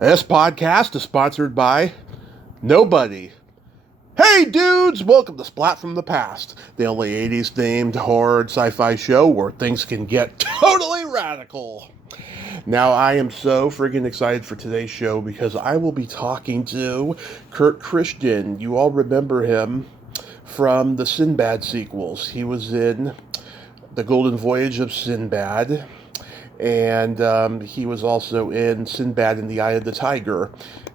This podcast is sponsored by nobody. Hey dudes, welcome to Splat from the Past, the only 80s themed horror and sci-fi show where things can get totally radical. Now I am so friggin' excited for today's show because I will be talking to Kurt Christian. You all remember him from the Sinbad sequels. He was in the Golden Voyage of Sinbad, and he was also in Sinbad the Eye of the Tiger.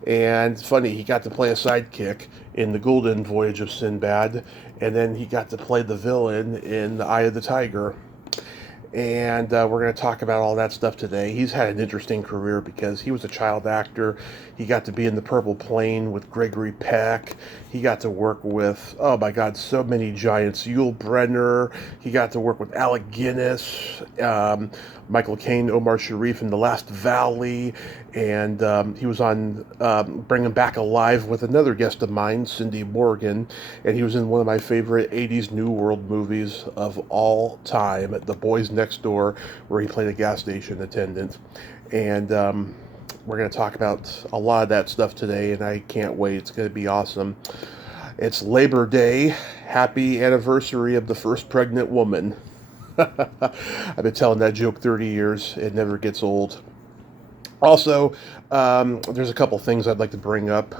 And funny, he got to play a sidekick in the Golden Voyage of Sinbad, and then he got to play the villain in the Eye of the Tiger. And we're going to talk about all that stuff today. He's had an interesting career because he was a child actor. He got to be in The Purple Plane with Gregory Peck. He got to work with, oh my God, so many giants. Yul Brynner. He got to work with Alec Guinness, Michael Caine, Omar Sharif in The Last Valley. And he was on Bring 'Em Back Alive with another guest of mine, Cindy Morgan. And he was in one of my favorite 80s New World movies of all time, The Boys Next Door, where he played a gas station attendant. And we're going to talk about a lot of that stuff today, and I can't wait. It's going to be awesome. It's Labor Day. Happy anniversary of the first pregnant woman. I've been telling that joke 30 years. It never gets old. Also, there's a couple things I'd like to bring up.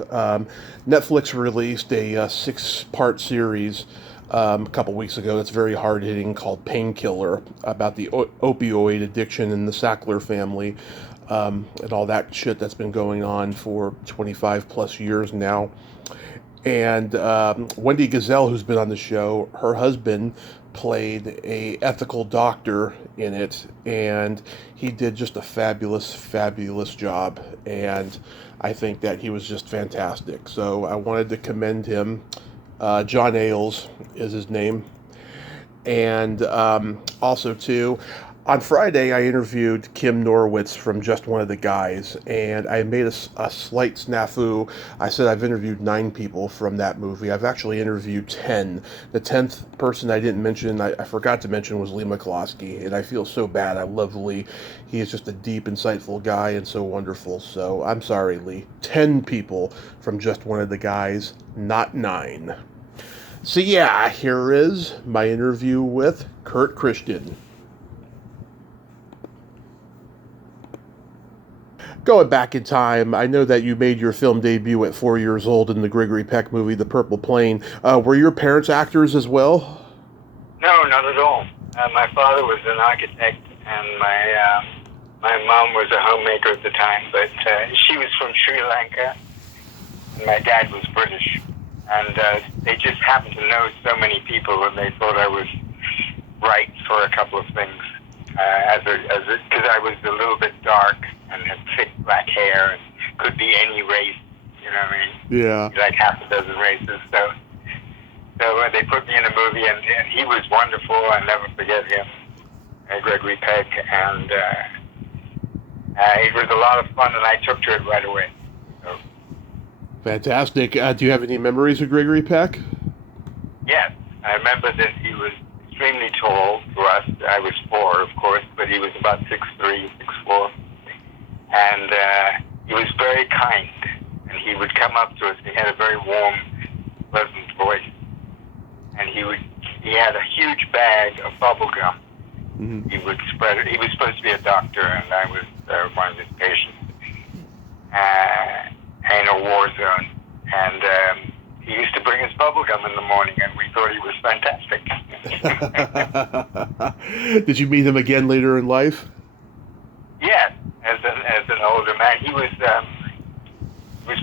Netflix released a 6-part series a couple weeks ago that's very hard-hitting, called Painkiller, about the opioid addiction in the Sackler family, and all that shit that's been going on for 25 plus years now. And Wendy Gazelle, who's been on the show, her husband played a ethical doctor in it, and he did just a fabulous job, and I think that he was just fantastic. So I wanted to commend him. John Ailes is his name. And also too, on Friday, I interviewed Kim Norwitz from Just One of the Guys, and I made a slight snafu. I said I've interviewed 9 people from that movie. I've actually interviewed 10. The 10th person I didn't mention, I forgot to mention, was Lee McCloskey, and I feel so bad. I love Lee. He is just a deep, insightful guy and so wonderful. So I'm sorry, Lee. 10 people from Just One of the Guys, not 9. So yeah, here is my interview with Kurt Christian. Going back in time, I know that you made your film debut at 4 years old in the Gregory Peck movie, The Purple Plane. Were your parents actors as well? No, not at all. My father was an architect, and my mom was a homemaker at the time, but she was from Sri Lanka, and my dad was British. And they just happened to know so many people, and they thought I was right for a couple of things. Because I was a little bit dark and had thick black hair and could be any race, you know what I mean? Yeah. Like half a dozen races. So they put me in a movie, and he was wonderful. I'll never forget him, Gregory Peck, and it was a lot of fun, and I took to it right away. So. Fantastic. Do you have any memories of Gregory Peck? Yes. I remember that he was extremely tall for us. I was 4, of course, but he was about 6'3", 6'4", and he was very kind. And he would come up to us. He had a very warm, pleasant voice, and he had a huge bag of bubble gum. Mm-hmm. He would spread it. He was supposed to be a doctor, and I was one of his patients in a war zone, and he used to bring us bubble gum in the morning, and we thought he was fantastic. Did you meet him again later in life? Yes, as an older man. He was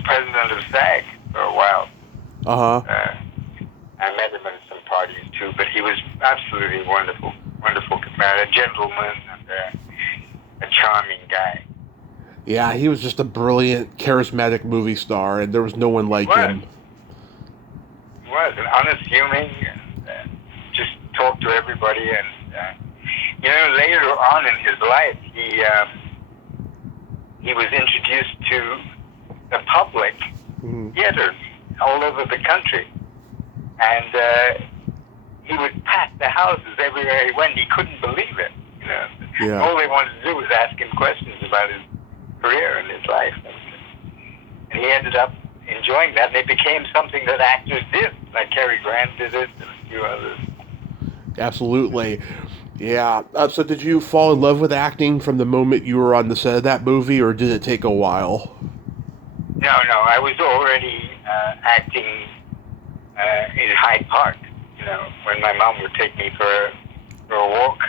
president of SAG for a while. Uh-huh. I met him at some parties too, but he was absolutely wonderful man, a gentleman, and a charming guy. Yeah, he was just a brilliant, charismatic movie star, and there was no one like him. He was, and unassuming, and just talked to everybody. And later on in his life, he was introduced to the public theaters all over the country, and he would pack the houses everywhere he went. He couldn't believe it. Yeah. All they wanted to do was ask him questions about his career and his life. And he ended up enjoying that, and it became something that actors did, like Cary Grant did it, and a few others. Absolutely. Yeah. So did you fall in love with acting from the moment you were on the set of that movie, or did it take a while? No, I was already acting in Hyde Park. You know, when my mom would take me for a walk,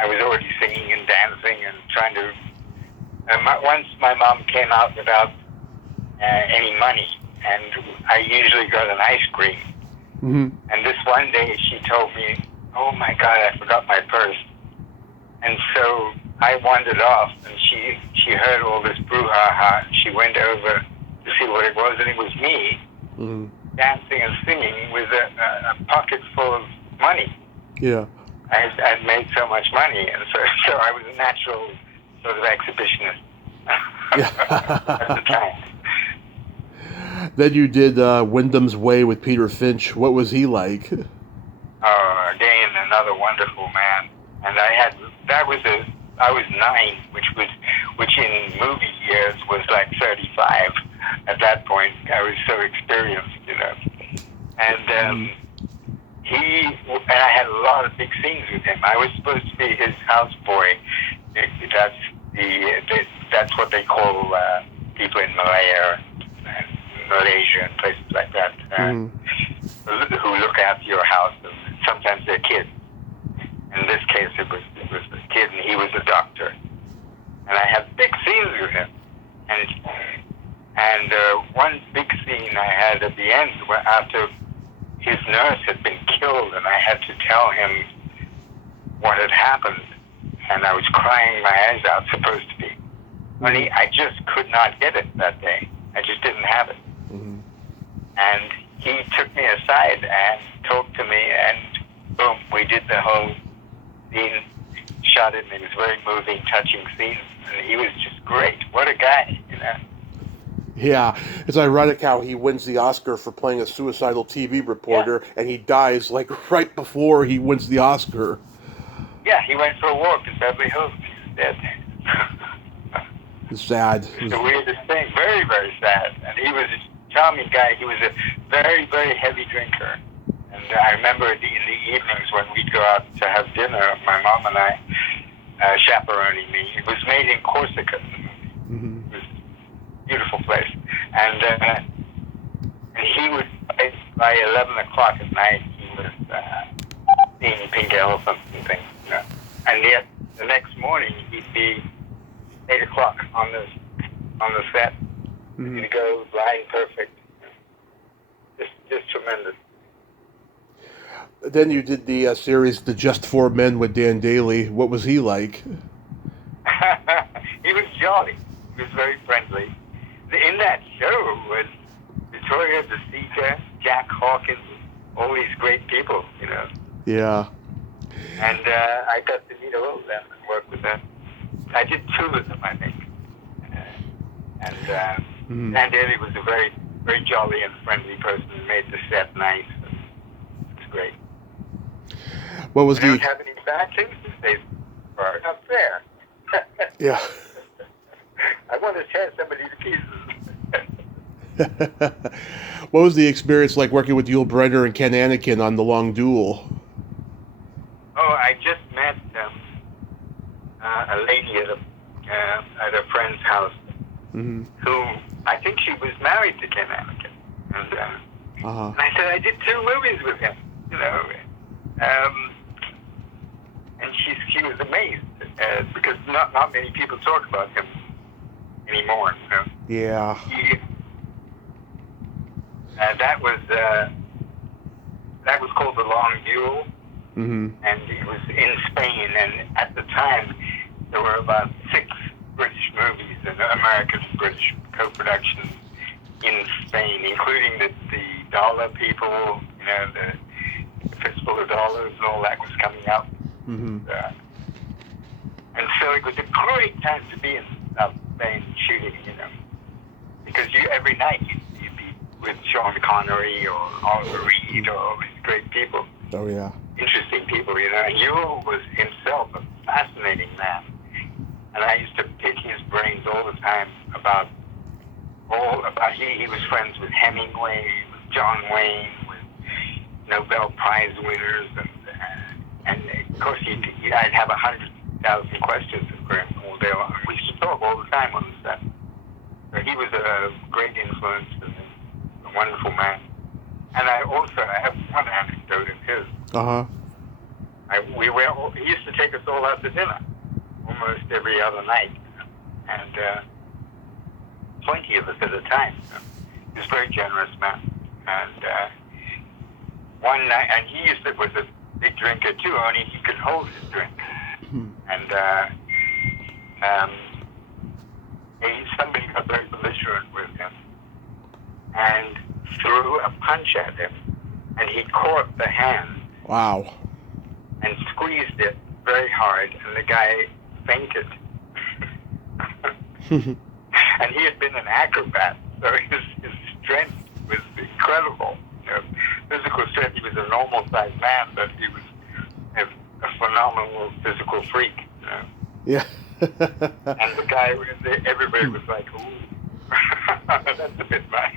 I was already singing and dancing and trying to. Once my mom came out without any money, and I usually got an ice cream. Mm-hmm. And this one day she told me, "Oh my God, I forgot my purse." And so I wandered off, and she heard all this brouhaha. She went over to see what it was, and it was me dancing and singing with a pocket full of money. Yeah. I'd made so much money, and so I was a natural sort of exhibitionist at the time. Then you did Wyndham's Way with Peter Finch. What was he like? Again, another wonderful man. And I was 9, which in movie years was like 35. At that point, I was so experienced, you know. And I had a lot of big scenes with him. I was supposed to be his houseboy. That's what they call people in Malaya and Malaysia and places like that who look after your house. And sometimes they're kids. In this case, it was a kid, and he was a doctor. And I had big scenes with him. And one big scene I had at the end, after his nurse had been killed, and I had to tell him what had happened. And I was crying my eyes out, supposed to be. Only I just could not get it that day. I just didn't have it. Mm-hmm. And he took me aside and talked to me, and boom, we did the whole scene, shot it, and it was very moving, touching scene. And he was just great. What a guy, you know. Yeah, it's ironic how he wins the Oscar for playing a suicidal TV reporter, and he dies like right before he wins the Oscar. Yeah, he went for a walk in Beverly Hills. He's dead. It's sad. It's the weirdest thing. Very, very sad. And he was a charming guy. He was a very, very heavy drinker. And I remember in the evenings when we'd go out to have dinner, my mom and I, chaperoning me. It was made in Corsica. Mm-hmm. It was a beautiful place. And he would, by 11 o'clock at night, he was seeing pink elephants and things. You know? And yet, the next morning, he'd be 8 o'clock on the set. Mm-hmm. He'd go line perfect. Just tremendous. Then you did the series The Just Four Men with Dan Daly. What was he like? He was jolly. He was very friendly. In that show was Victoria De Sica, Jack Hawkins, all these great people, you know. Yeah. And I got to meet all of them and work with them. I did 2 of them, I think. And Dan Daly was a very, very jolly and friendly person who made the set nice. It was great. What was I don't have any bad things to say for it. Not fair. Yeah. I want to tear somebody to pieces. What was the experience like working with Yul Brynner and Ken Anakin on The Long Duel? Oh, I just met a lady at a friend's house who I think she was married to Ken Anakin. And I said, I did 2 movies with him, you know. And she was amazed because not many people talk about him anymore. You know? Yeah. That was called The Long Duel, and it was in Spain. And at the time, there were about 6 British movies and American British co-productions in Spain, including the Dollar People, you know, the Fistful of Dollars, and all that was coming out. And so it was a great time to be in Spain shooting, you know, because every night you'd be with Sean Connery or Oliver Reed or all these great people. Oh, yeah. Interesting people, you know. And Yul was himself a fascinating man. And I used to pick his brains all the time about all about. He was friends with Hemingway, with John Wayne, with Nobel Prize winners, and of course I'd have 100,000 questions for him all day long. We used to talk all the time on the set. So he was a great influence and a wonderful man. And I have one anecdote of his. Uh-huh. He used to take us all out to dinner almost every other night, and 20 of us at a time. He was a very generous man. And one night, and he was a big drinker too, only he could hold his drink. And somebody got very belligerent with him and threw a punch at him, and he caught the hand. Wow. And squeezed it very hard, and the guy fainted. And he had been an acrobat, so his strength was incredible. Physical strength. He was a normal-sized man, but he was a phenomenal physical freak. Yeah. And the guy, everybody was like, "Ooh, that's a bit much."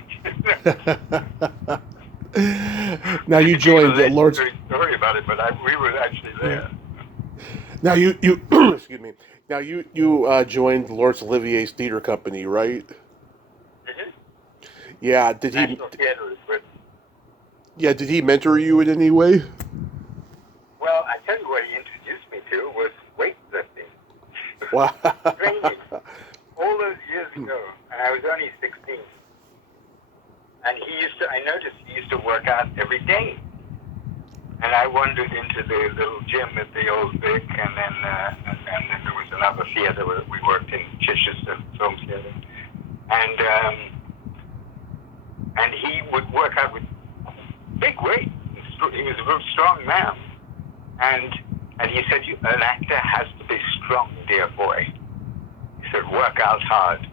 Now you joined the Lord's. Story about it, but we were actually there. Now you excuse me. Now you joined Laurence Olivier's theater company, right? Mm-hmm. Yeah. Did he? National Theater is good. Yeah. Did he mentor you in any way? Well, I tell you what he introduced me to was weightlifting. Wow. Training. All those years ago, and I was only 16. And I noticed he used to work out every day. And I wandered into the little gym at the Old Vic, and then there was another theater where we worked in Chichester Film Theater. And he would work out with big weight. He was a real strong man. And he said, an actor has to be strong, dear boy. He said, work out hard.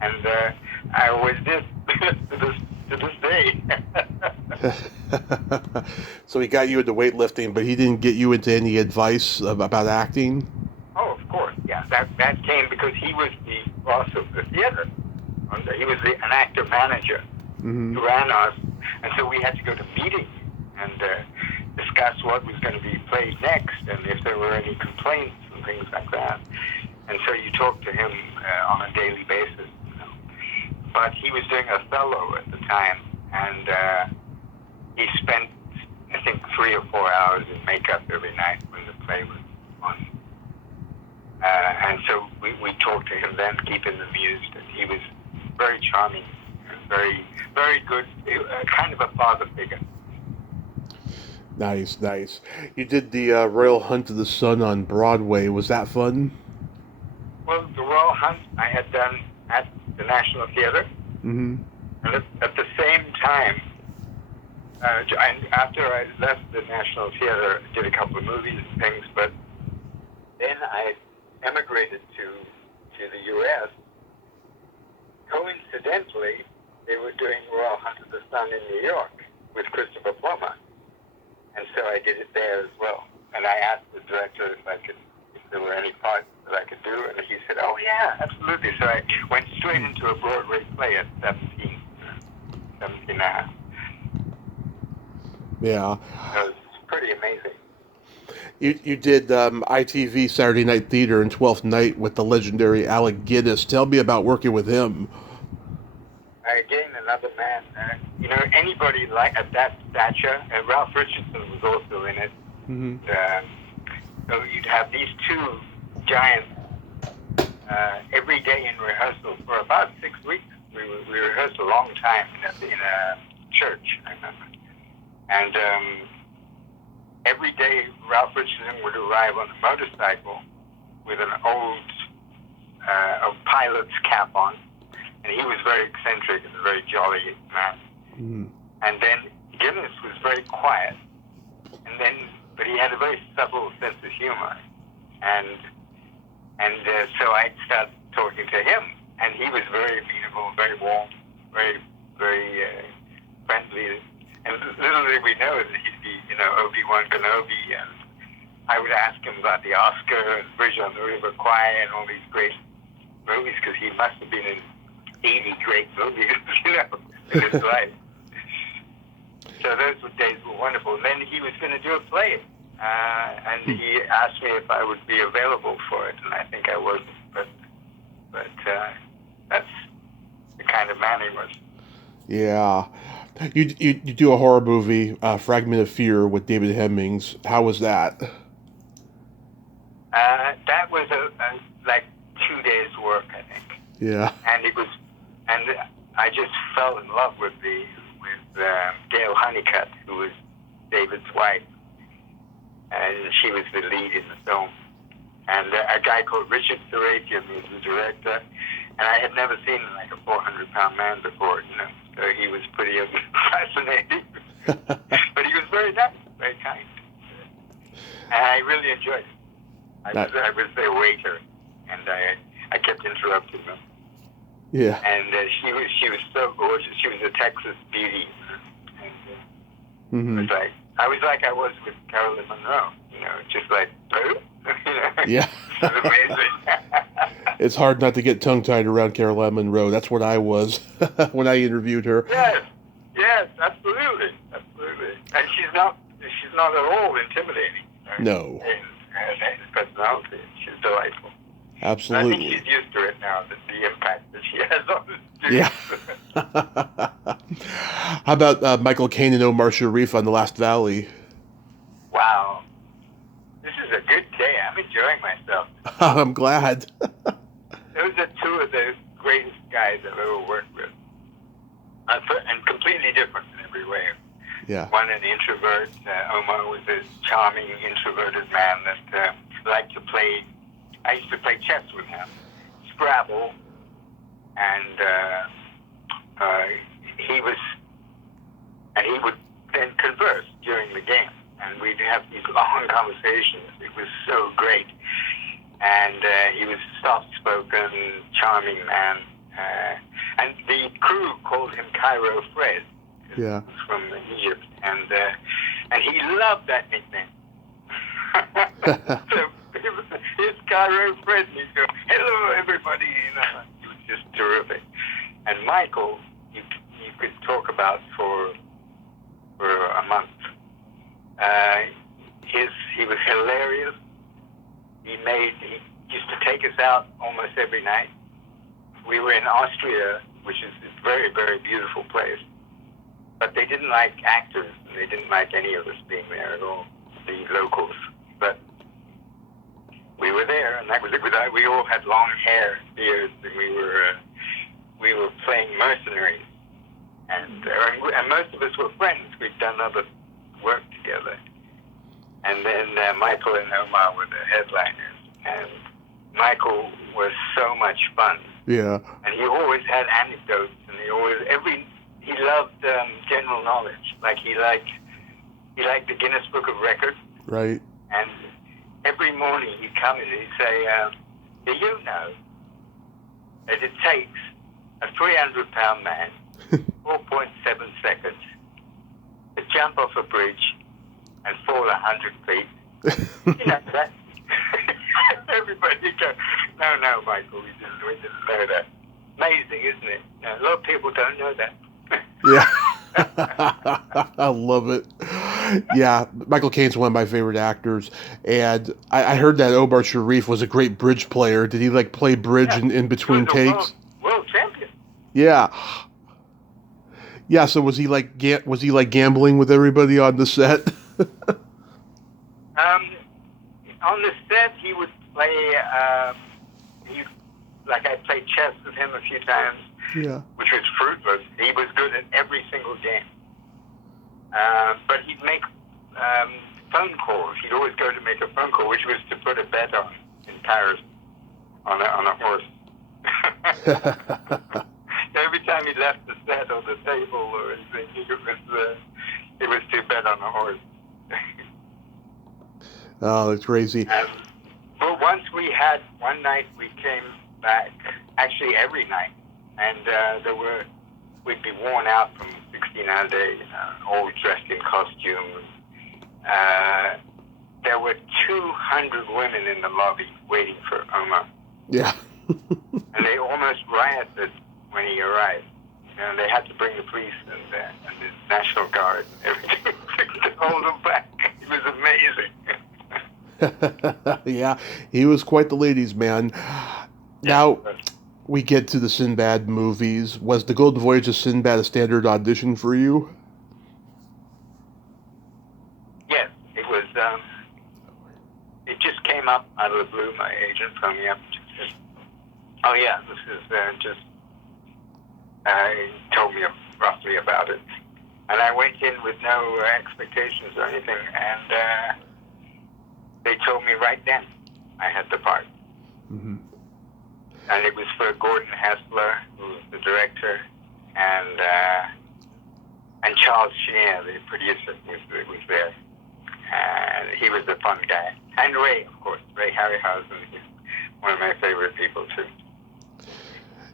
And I always did to this day. So he got you into weightlifting, but he didn't get you into any advice about acting? Oh, of course, yeah. That came because he was the boss of the theater. He was an actor manager who ran us. And so we had to go to meetings and discuss what was going to be played next and if there were any complaints and things like that. And so you talk to him on a daily basis. But he was doing Othello at the time, and he spent, I think, 3 or 4 hours in makeup every night when the play was on. And so we talked to him then, keep him amused, and he was very charming, very, very good, kind of a father figure. Nice, nice. You did the Royal Hunt of the Sun on Broadway. Was that fun? Well, the Royal Hunt I had done at the National Theater. Mm-hmm. And at the same time, after I left the National Theater, I did a couple of movies and things, but then I emigrated to the U.S. Coincidentally, they were doing Royal Hunt of the Sun in New York with Christopher Plummer. And so I did it there as well. And I asked the director if there were any parts that I could do, and he said, "Oh yeah, absolutely." So I went straight into a Broadway play at 17 and a half. Yeah. So it was pretty amazing. You did ITV Saturday Night Theater and Twelfth Night with the legendary Alec Guinness. Tell me about working with him. Again, another man. Anybody like at that stature, Ralph Richardson was also in it. Mm-hmm. So you'd have these two giants every day in rehearsal for about 6 weeks. We rehearsed a long time in a church, I remember. And every day Ralph Richardson would arrive on a motorcycle with an old pilot's cap on. And he was very eccentric and a very jolly man. Mm. And then Guinness was very quiet. But he had a very subtle sense of humor. And so I started talking to him. And he was very amenable, very warm, very, very friendly. And little did we know that he'd be, Obi-Wan Kenobi. And I would ask him about the Oscar and Bridge on the River Kwai and all these great movies because he must have been in 80 great movies, in his life. So those days were wonderful. And then he was going to do a play, and he asked me if I would be available for it, and I think I wasn't, but that's the kind of man he was. Yeah. You do a horror movie, Fragment of Fear, with David Hemmings. How was that? That was like 2 days' work, I think. Yeah. And I just fell in love with Gail Honeycutt, who was David's wife, and she was the lead in the film. And a guy called Richard Sarakian was the director, and I had never seen like a 400-pound man before, so he was pretty fascinating. But he was very nice, very kind, and I really enjoyed it. I was their waiter, and I kept interrupting them. Yeah. And she was so gorgeous. She was a Texas beauty, and I was like I was with Carolyn Monroe, just like Yeah. It was amazing. It's hard not to get tongue-tied around Caroline Monroe. That's what I was when I interviewed her. Yes, absolutely. And she's not at all intimidating. No. In personality, she's delightful. Absolutely. I think she's used to it now, the impact that she has on the students. Yeah. How about Michael Caine and Omar Sharif on The Last Valley? Wow. This is a good day. I'm enjoying myself. I'm glad. Those are two of the greatest guys I've ever worked with. And completely different in every way. Yeah. One an introvert. Omar was a charming, introverted man that liked to play. I used to play chess with him, Scrabble, and he would then converse during the game, and we'd have these long conversations. It was so great, and he was soft-spoken, charming man, and the crew called him Cairo Fred. Yeah. From Egypt, and he loved that nickname. So it's Cairo Fred, and he'd go, "Hello, everybody," he was just terrific. And Michael, you could talk about for a month. He was hilarious. He used to take us out almost every night. We were in Austria, which is a very, very beautiful place. But they didn't like actors, and they didn't like any of us being there at all, the locals. But we were there, and that was it. We all had long hair, beards, and we were playing mercenaries. And most of us were friends. We'd done other work together. And then Michael and Omar were the headliners. And Michael was so much fun. Yeah. And he always had anecdotes, and he loved general knowledge. Like he liked the Guinness Book of Records. Right. And every morning he'd come in and he'd say, "Do you know that it takes a 300-pound man 4.7 seconds to jump off a bridge and fall 100 feet?" You know that. Everybody go, "No, Michael, we didn't know that." Amazing, isn't it? A lot of people don't know that. Yeah. I love it. Yeah, Michael Caine's one of my favorite actors, and I heard that Omar Sharif was a great bridge player. Did he play bridge in between takes? World champion. Yeah. Yeah. So was he gambling with everybody on the set? On the set, he would play. I played chess with him a few times. Yeah. Which was fruitless. He was good at every single game. But he'd make phone calls. He'd always go to make a phone call, which was to put a bet on in Paris on a horse. Every time he left the set or the table or anything, it was to bet on a horse. Oh, that's crazy. But one night we came back, actually every night, and we'd be worn out from 16-hour day, all dressed in costume. There were 200 women in the lobby waiting for Omar. Yeah. And they almost rioted when he arrived. And they had to bring the police and the National Guard and everything to hold him back. It was amazing. Yeah, he was quite the ladies' man. Now, we get to the Sinbad movies. Was the Golden Voyage of Sinbad a standard audition for you? Yes, it was. It just came up out of the blue. My agent phoned me up. Just, oh yeah, this is just. He told me roughly about it, and I went in with no expectations or anything, and they told me right then I had the part. Mm-hmm. And it was for Gordon Hessler, who was the director, and Charles Shear, the producer, was there. And he was a fun guy. And Ray, of course. Ray Harryhausen is one of my favorite people, too.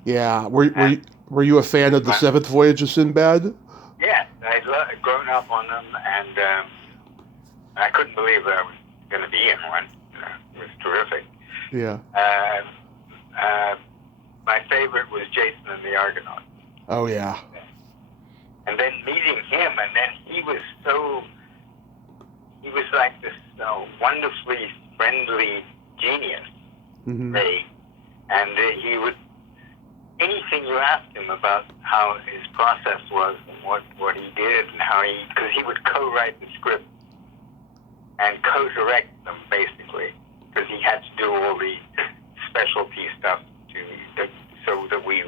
Yeah. Were you a fan of the Seventh Voyage of Sinbad? Yeah. I'd grown up on them, and I couldn't believe that I was going to be in one. It was terrific. Yeah. My favorite was Jason and the Argonauts. Oh, yeah. And then meeting him, and then he was like this wonderfully friendly genius, Mm-hmm. Ray. And he would, anything you asked him about how his process was and what he did and because he would co-write the script and co-direct them, basically, because he had to do all the specialty stuff so that we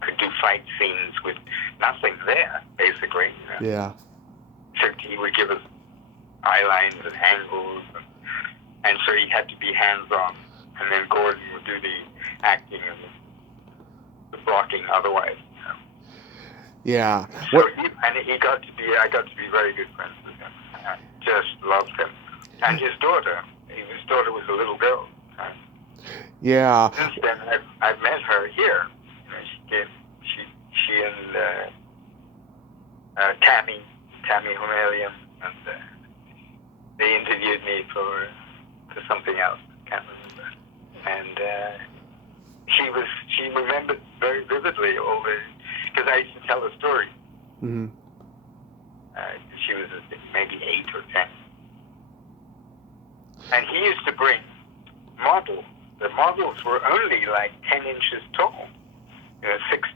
could do fight scenes with nothing there, basically. You know? Yeah. Except he would give us eye lines and angles, and so he had to be hands-on. And then Gordon would do the acting and the blocking otherwise. You know? Yeah. So What? I got to be very good friends with him. I just loved him. And his daughter was a little girl. Yeah. Since then, I've met her here. You know, she and Tammy Humalian, and they interviewed me for something else. Can't remember. And she remembered very vividly all the, because I used to tell the story. Mm-hmm. She was maybe 8 or 10, and he used to bring models. The models were only like 10 inches tall, 6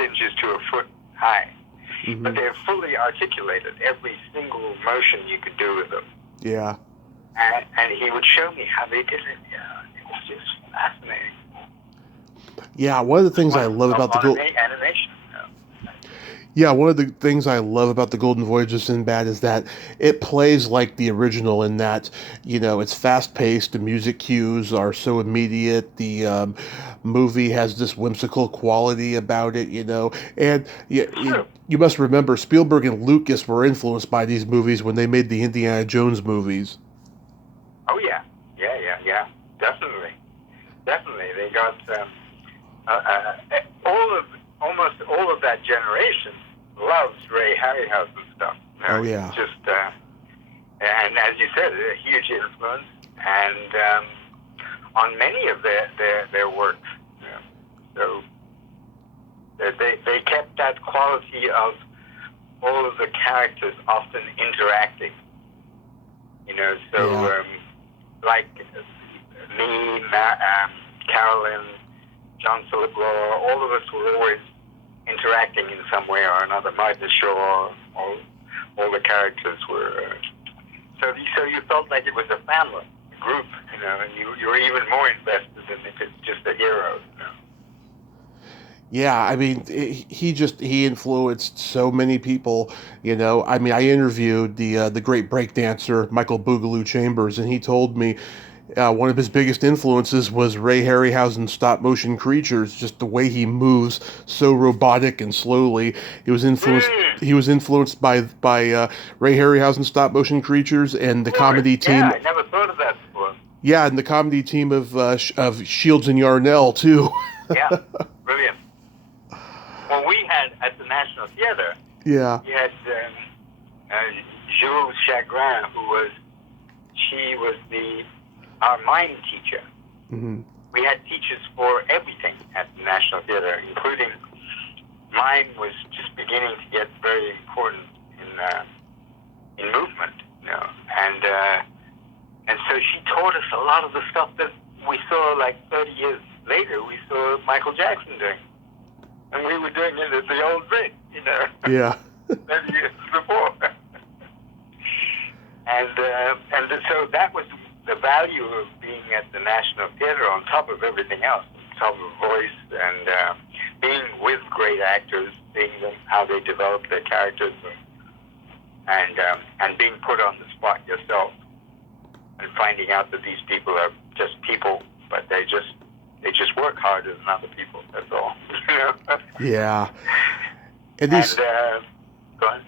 inches to a foot high. Mm-hmm. But they're fully articulated, every single motion you could do with them. Yeah. And he would show me how they did it. Yeah, it was just fascinating. Yeah, one of the things I love about the animation. Yeah, one of the things I love about the Golden Voyage of Sinbad is that it plays like the original in that, it's fast-paced, the music cues are so immediate, the movie has this whimsical quality about it, and you must remember Spielberg and Lucas were influenced by these movies when they made the Indiana Jones movies. Oh, yeah. Definitely. They got almost all of that generation loves Ray Harryhausen stuff. Oh, yeah. Just, and as you said, a huge influence, and on many of their works. So they kept that quality of all of the characters often interacting. Like me, Carolyn, John Philip Law, all of us were always interacting in some way or another. Martha Shaw, all the characters were. So you felt like it was a family, a group, and you were even more invested than if it's just a hero. Yeah, I mean, he influenced so many people, I mean, I interviewed the great breakdancer Michael Boogaloo Chambers, and he told me one of his biggest influences was Ray Harryhausen's stop-motion creatures, just the way he moves so robotic and slowly. He was influenced by Ray Harryhausen's stop-motion creatures and the comedy team. Yeah, I never thought of that before. Yeah, and the comedy team of Shields and Yarnell, too. Yeah, brilliant. Well, we had, at the National Theater, we had Jules Chagrin, she was our mime teacher. Mm-hmm. we had teachers for everything at the National Theatre, including mine was just beginning to get very important in movement, and so she taught us a lot of the stuff that we saw like 30 years later. We saw Michael Jackson doing, and we were doing it at the old Vic, Yeah. 30 years before. And so that was the value of being at the National Theatre on top of everything else, on top of voice and being with great actors, seeing them, how they develop their characters, and being put on the spot yourself, and finding out that these people are just people, but they just work harder than other people. That's all. Yeah. And these. Go ahead.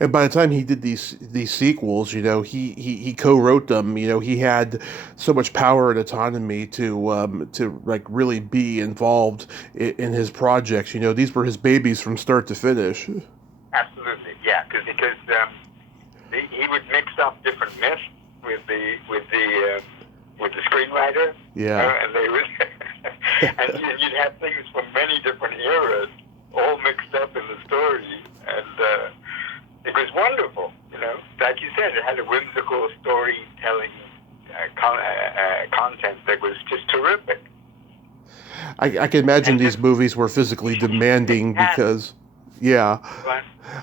And by the time he did these sequels, he co-wrote them. He had so much power and autonomy to like really be involved in his projects. These were his babies from start to finish. Absolutely, yeah. Because he would mix up different myths with the screenwriter. Yeah. And they would, and you'd have things from many different eras all mixed up in the story, and it was wonderful. Like you said, it had a whimsical storytelling content that was just terrific. I can imagine these movies were physically demanding because, yeah,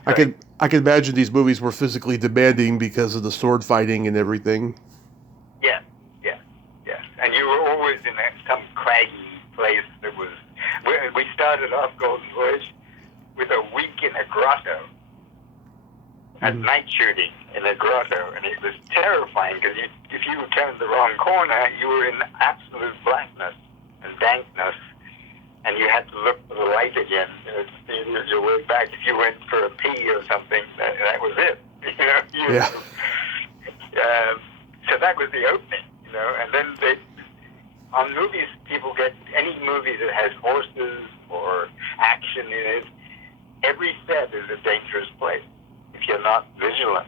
I can imagine these movies were physically demanding because of the sword fighting and everything. Yeah, and you were always in some craggy place that was. We started off Golden Voyage with a week in a grotto. At night shooting in a grotto, and it was terrifying because if you turned the wrong corner, you were in absolute blackness and dankness, and you had to look for the light again to see your way back. If you went for a pee or something, that was it. Yeah. So that was the opening, and then on movies, people get any movie that has horses or action in it. Every set is a dangerous place. If you're not vigilant,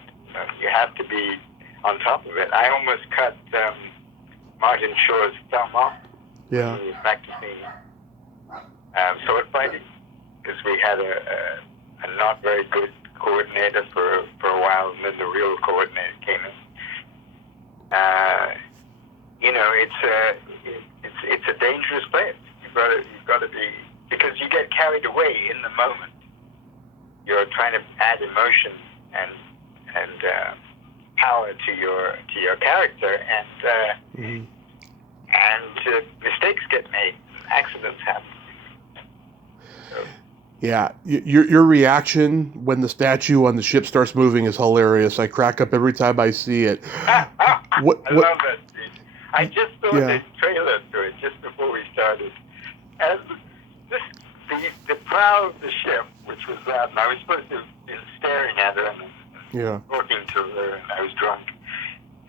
you have to be on top of it. I almost cut Martin Shaw's thumb off when he was practicing sword fighting because we had a not very good coordinator for a while, and then the real coordinator came in. It's a dangerous place. You've got to be, because you get carried away in the moment. You're trying to add emotion and power to your character, and mistakes get made, accidents happen. So. Yeah, your reaction when the statue on the ship starts moving is hilarious. I crack up every time I see it. I love that scene. I just saw the trailer to it just before we started, and the prow of the ship, which was that, and I was supposed to have been staring at her and talking to her, and I was drunk,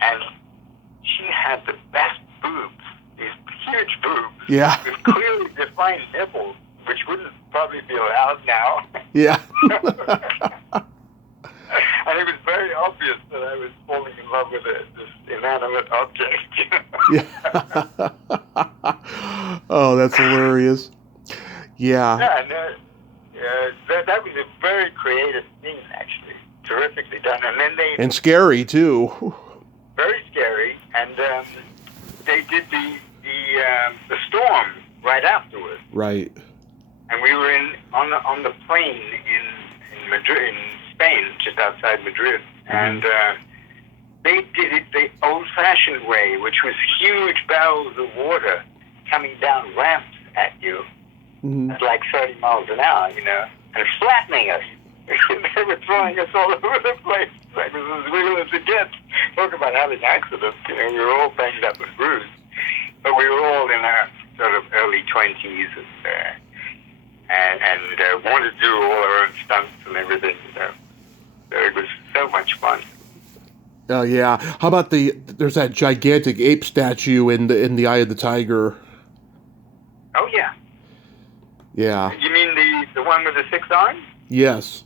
and she had the best boobs, these huge boobs, with clearly defined nipples, which wouldn't probably be allowed now. Yeah. And it was very obvious that I was falling in love with this inanimate object. Yeah. Oh, that's hilarious. Yeah. Yeah, that was a very creative scene, actually. Terrifically done. And then and scary, too. Very scary. And they did the storm right afterwards. Right. And we were on the plane in Madrid, in Spain, just outside Madrid. And they did it the old-fashioned way, which was huge barrels of water coming down ramps at you. At like 30 miles an hour, and flattening us. They were throwing us all over the place. Like, it was as real as it gets. Talk about having accidents. We were all banged up and bruised. But we were all in our sort of early 20s and wanted to do all our own stunts and everything. So it was so much fun. Oh, yeah. How about there's that gigantic ape statue in the Eye of the Tiger. Oh, yeah. Yeah. You mean the one with the 6 arms? Yes.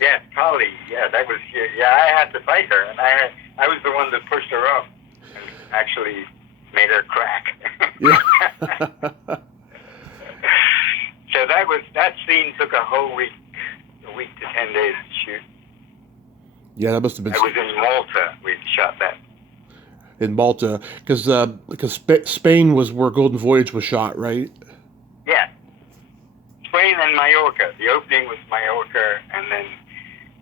Yeah, Polly. Yeah, that was. Yeah, I had to fight her, and I was the one that pushed her off, and actually made her crack. Yeah. So that scene took a whole week to 10 days to shoot. Yeah, that must have been. It was in Malta. We shot that. In Malta, because Spain was where Golden Voyage was shot, right? Yeah. Spain and Mallorca. The opening was Mallorca, and then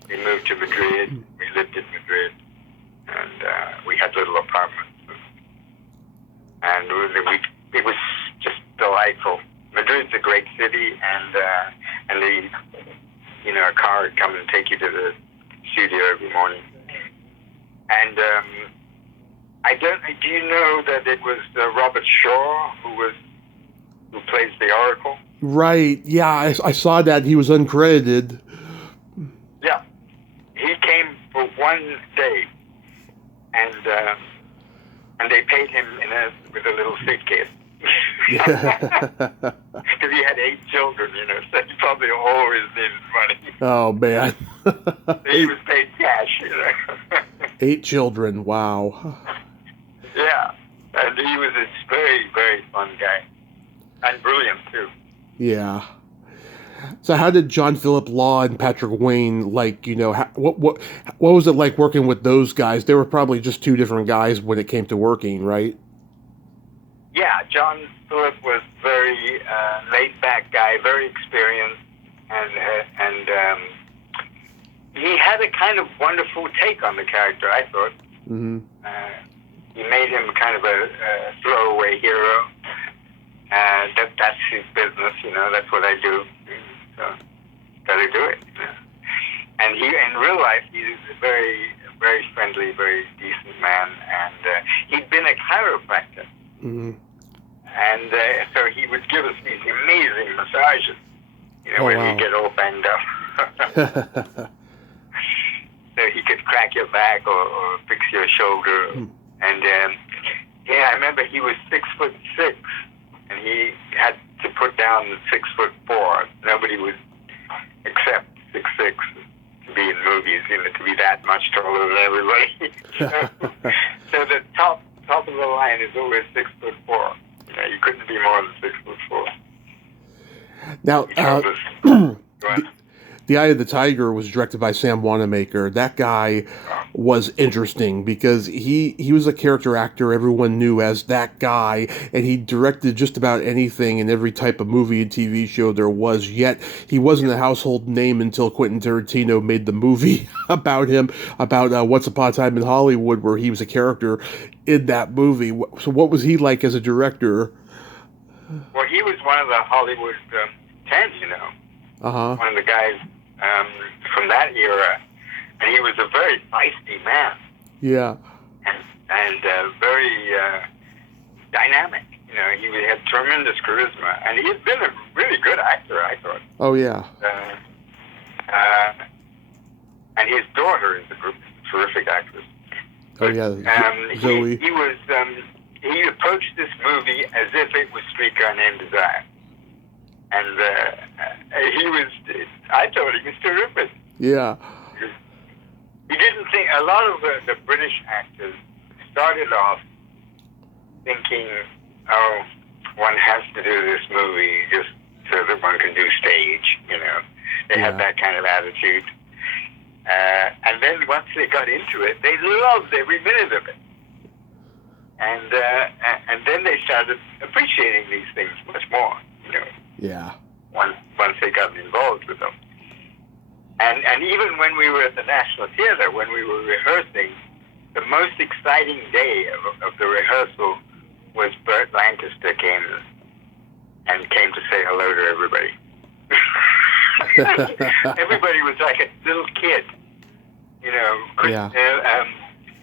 we moved to Madrid. We lived in Madrid, and we had little apartments. And it was just delightful. Madrid's a great city, and a car would come and take you to the studio every morning. And do you know that it was Robert Shaw who plays the Oracle? Right. Yeah, I saw that. He was uncredited. Yeah. He came for one day, and they paid him with a little suitcase. Because he had 8 children, so he probably always needed money. Oh, man. He was paid cash, 8 children, wow. Yeah, and he was a very, very fun guy. And brilliant, too. Yeah. So how did John Philip Law and Patrick Wayne, what was it like working with those guys? They were probably just 2 different guys when it came to working, right? Yeah, John Philip was very laid-back guy, very experienced, and he had a kind of wonderful take on the character, I thought. Mm-hmm. He made him kind of a throwaway hero. That's his business, that's what I do. So, gotta do it. And in real life, he's a very, very friendly, very decent man, and he'd been a chiropractor. Mm-hmm. And so he would give us these amazing massages, when wow. we get all banged up. So he could crack your back or fix your shoulder. Mm. And I remember he was 6'6", and he had to put down 6'4". Nobody would accept 6'6" to be in movies, to be that much taller than everybody. So the top of the line is always 6'4". You couldn't be more than 6'4". Now, The Eye of the Tiger was directed by Sam Wanamaker. That guy was interesting because he was a character actor everyone knew as that guy, and he directed just about anything in every type of movie and TV show there was, yet he wasn't a household name until Quentin Tarantino made the movie about him, about Once Upon a Time in Hollywood, where he was a character in that movie. So what was he like as a director? Well, he was one of the Hollywood 10, Uh-huh. one of the guys from that era, and he was a very feisty man. Yeah. And very dynamic. He had tremendous charisma, and he had been a really good actor, I thought. Oh, yeah. And his daughter is a terrific actress. Oh, yeah. Zoe. He approached this movie as if it was Streetcar Named Desire. And I thought he was terrific. Yeah. He didn't think, a lot of the British actors started off thinking, oh, one has to do this movie just so that one can do stage, They had that kind of attitude. And then once they got into it, they loved every minute of it. And then they started appreciating these things much more, Yeah. Once they got involved with them. And even when we were at the National Theater, when we were rehearsing, the most exciting day of the rehearsal was Burt Lancaster came to say hello to everybody. Everybody was like a little kid,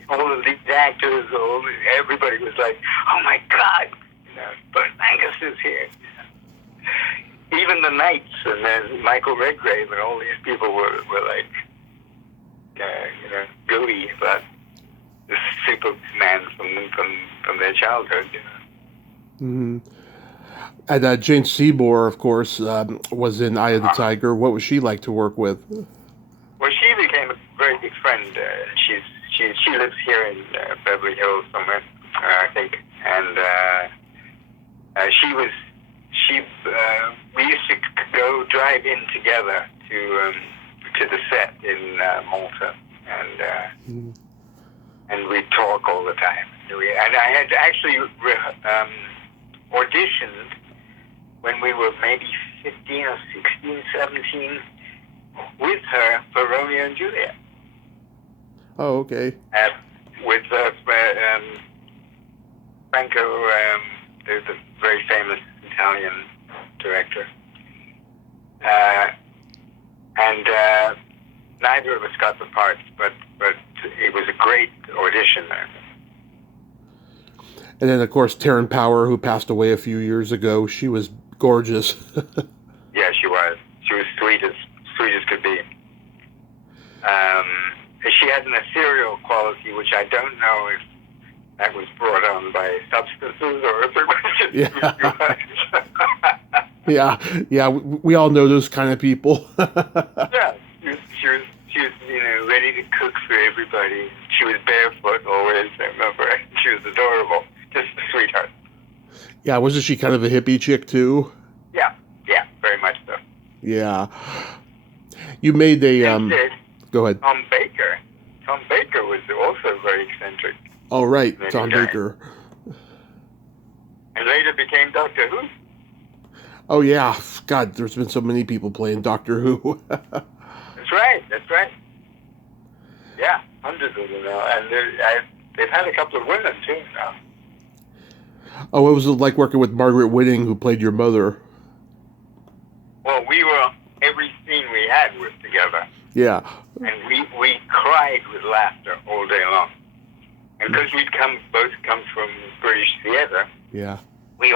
all the lead actors, everybody was like, oh my God, Burt Lancaster's here. Even the Knights and then Michael Redgrave and all these people were like, gooey about this Superman from their childhood. Mm-hmm. And Jane Seymour, of course, was in Eye of the Tiger. What was she like to work with? Well, she became a very good friend. She lives here in Beverly Hills somewhere, I think, and we used to go drive in together to the set in Malta, and we'd talk all the time. And I had actually auditioned when we were maybe 15 or 16, 17, with her for Romeo and Juliet. Oh, okay. With Franco, the very famous Italian director. And neither of us got the parts, but it was a great audition. And then, of course, Taryn Power, who passed away a few years ago, she was gorgeous. Yeah, she was. She was sweet as could be. She had an ethereal quality, which I don't know if that was brought on by substances or if it was just Yeah, we all know those kind of people. Yeah, she was ready to cook for everybody. She was barefoot always, I remember. She was adorable. Just a sweetheart. Yeah, wasn't she kind of a hippie chick, too? Yeah, very much so. Yeah. You made a... Go ahead. Tom Baker was also very eccentric. Oh, right, Tom Baker. And later became Doctor Who. Oh, yeah. God, there's been so many people playing Doctor Who. That's right. Yeah, hundreds of them now. And they've had a couple of women, too, now. Oh, what was it like working with Margaret Whiting, who played your mother? Well, every scene we had was together. Yeah. And we cried with laughter all day long. And because both come from British theater, yeah, we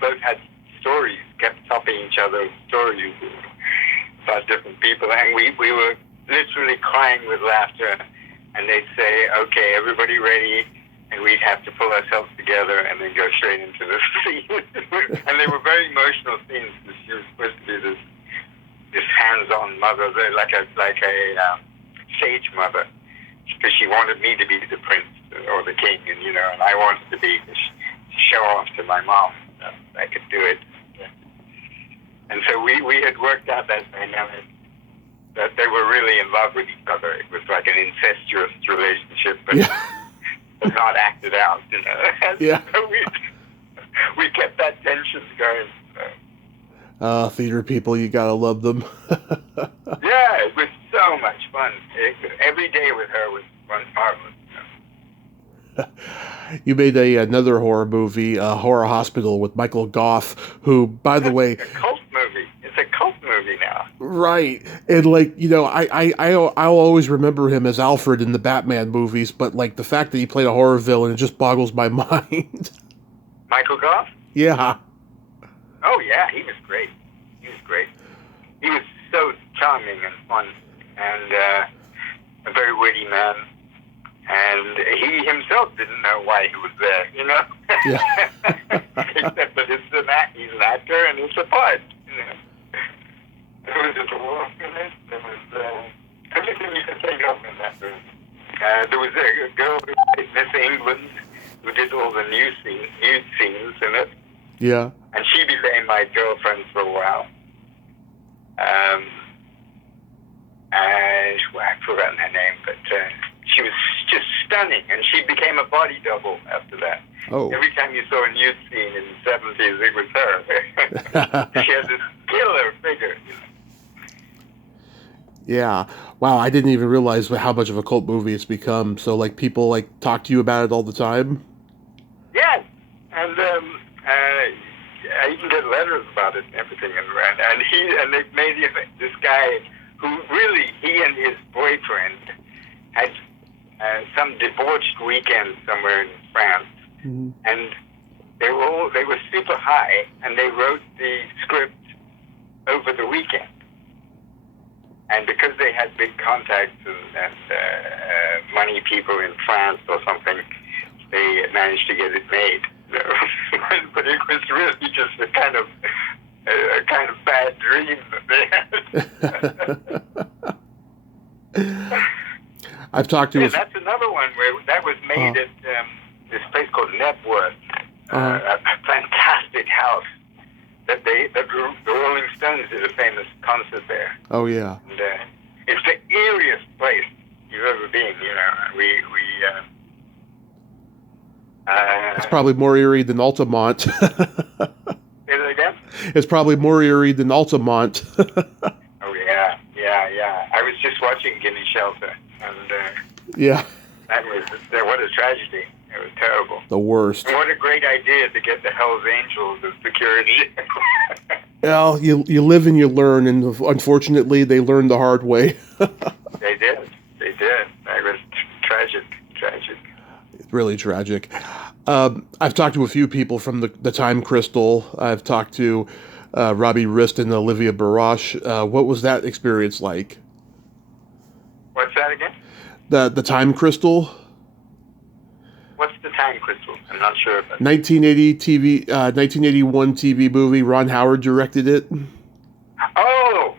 both had stories, kept topping each other with stories about different people, and we were literally crying with laughter. And they'd say, "Okay, everybody ready," and we'd have to pull ourselves together and then go straight into the scene. And they were very emotional scenes. She was supposed to be this hands-on mother, like a sage mother, because she wanted me to be the prince or the king, and I wanted to be to show off to my mom that I could do it. And so we had worked out that dynamic, that they were really in love with each other. It was like an incestuous relationship, but not acted out. Yeah. So we kept that tension going. Theater people, you gotta love them. Yeah, it was so much fun. Every day with her was marvelous. You made another horror movie, Horror Hospital, with Michael Goff, who, by the way... It's a cult movie. It's a cult movie now. Right. And, I'll always remember him as Alfred in the Batman movies, but, the fact that he played a horror villain, it just boggles my mind. Michael Goff? Yeah. Oh, yeah, he was great. He was so charming and fun, and a very witty man. And he himself didn't know why he was there, Yeah. Except that he's an actor and it's a part, There was a dwarf in it. There was everything you could think of in that room. There was a girl, Miss England, who did all the nude scenes in it. Yeah. And she became my girlfriend for a while. I've forgotten her name, but she was just stunning, and she became a body double after that. Oh. Every time you saw a nude scene in the 70s, it was her. She had this killer figure. Yeah. Wow, I didn't even realize how much of a cult movie it's become. So, people, talk to you about it all the time? Yes. And I even get letters about it and everything. And they made this guy who really, he and his boyfriend had some debauched weekend somewhere in France. Mm-hmm. And they were super high, and they wrote the script over the weekend. And because they had big contacts and money people in France or something, they managed to get it made. But it was really just a kind of bad dream that they had. I've talked to. That's another one where that was made at this place called Nebworth Oh, yeah. And it's the eeriest place you've ever been. You know, It's probably more eerie than Altamont. say that again? It's probably more eerie than Altamont. Oh yeah. I was just watching Guinea Shelter, and Yeah. What a tragedy. It was terrible. The worst. And what a great idea to get the Hells Angels as security. Well, you live and you learn, and unfortunately, they learned the hard way. They did. It was tragic. Really tragic. I've talked to a few people from the Time Crystal. I've talked to Robbie Rist and Olivia Barash. What was that experience like? What's that again? The Time Crystal. What's the Time Crystal? I'm not sure about 1981 TV movie. Ron Howard directed it. Oh,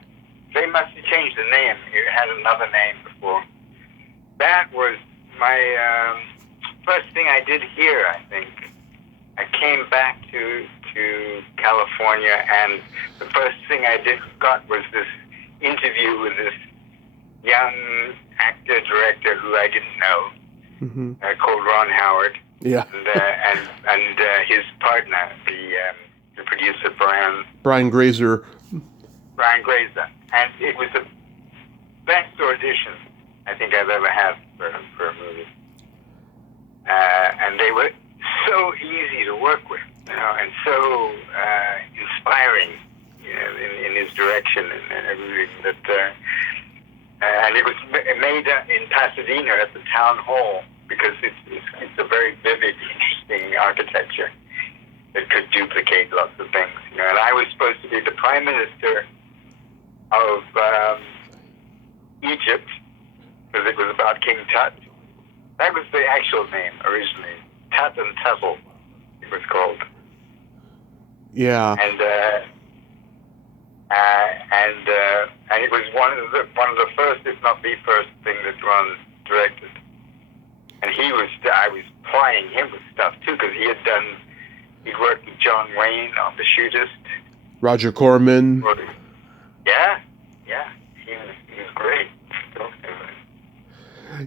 they must have changed the name. It had another name before. That was my first thing I did here, I think. I came back to California, and the first thing I got was this interview with this young actor-director who I didn't know, called Ron Howard. Yeah. And his partner, the producer, Brian Grazer. And it was the best audition I think I've ever had for a movie. And they were so easy to work with, you know, and so inspiring, you know, in his direction and everything. And it was made in Pasadena at the town hall, because it's a very vivid, interesting architecture that could duplicate lots of things. You know, and I was supposed to be the prime minister of Egypt, because it was about King Tut. That was the actual name originally. Tut and Tuttle, it was called. Yeah. And it was one of the first, if not the first, thing that Ron directed. And I was plying him with stuff too, because he'd worked with John Wayne on The Shootist. Roger Corman. Yeah, he was great.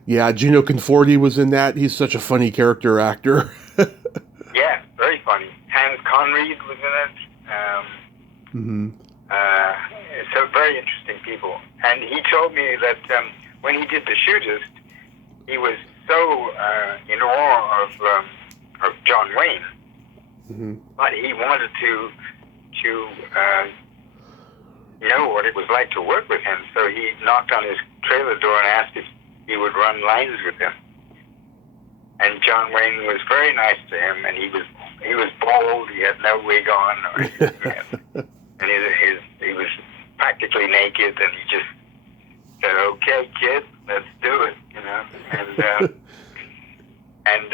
Yeah, Gino Conforti was in that. He's such a funny character actor. Yeah, very funny. Hans Conried was in it. So very interesting people. And he told me that when he did The Shootist, he was so in awe of John Wayne, but he wanted to know what it was like to work with him. So he knocked on his trailer door and asked if he would run lines with him. And John Wayne was very nice to him, and he was bald. He had no wig on, or anything. And he was practically naked, and he just said, "Okay, kid, let's do it," you know. And